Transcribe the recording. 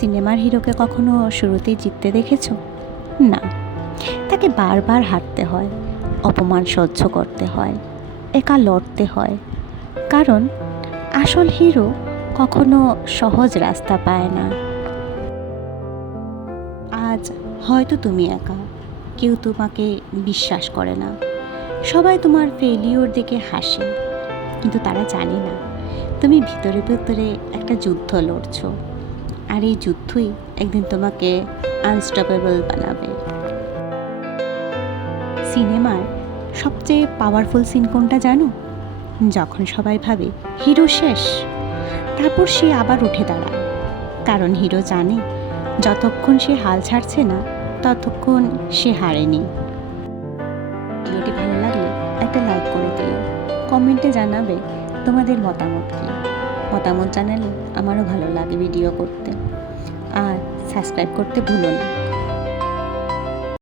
সিনেমার হিরোকে কখনো শুরুতেই জিততে দেখেছো? না, তাকে বারবার হারতে হয়, অপমান সহ্য করতে হয়, একা লড়তে হয়। কারণ আসল হিরো কখনো সহজ রাস্তা পায় না। আজ হয়তো তুমি একা, কেউ তোমাকে বিশ্বাস করে না, সবাই তোমার ফেলিওর দেখে হাসে, কিন্তু তারা জানে না তুমি ভিতরে ভিতরে একটা যুদ্ধ লড়ছো। আর এই যুদ্ধই একদিন তোমাকে আনস্টপেবল বানাবে। সিনেমার সবচেয়ে পাওয়ারফুল সিন কোনটা জানো? যখন সবাই ভাবে হিরো শেষ, তারপর সে আবার উঠে দাঁড়ায়। কারণ হিরো জানে যতক্ষণ সে হাল ছাড়ছে না ততক্ষণ সে হারেনি। ভিডিওটি ভালো লাগলে একটা লাইক করে দিও, কমেন্টে জানাবে তোমাদের মতামত কী। মতামত জানালে আমারও ভালো লাগে ভিডিও করতে। আর সাবস্ক্রাইব করতে ভুলো না।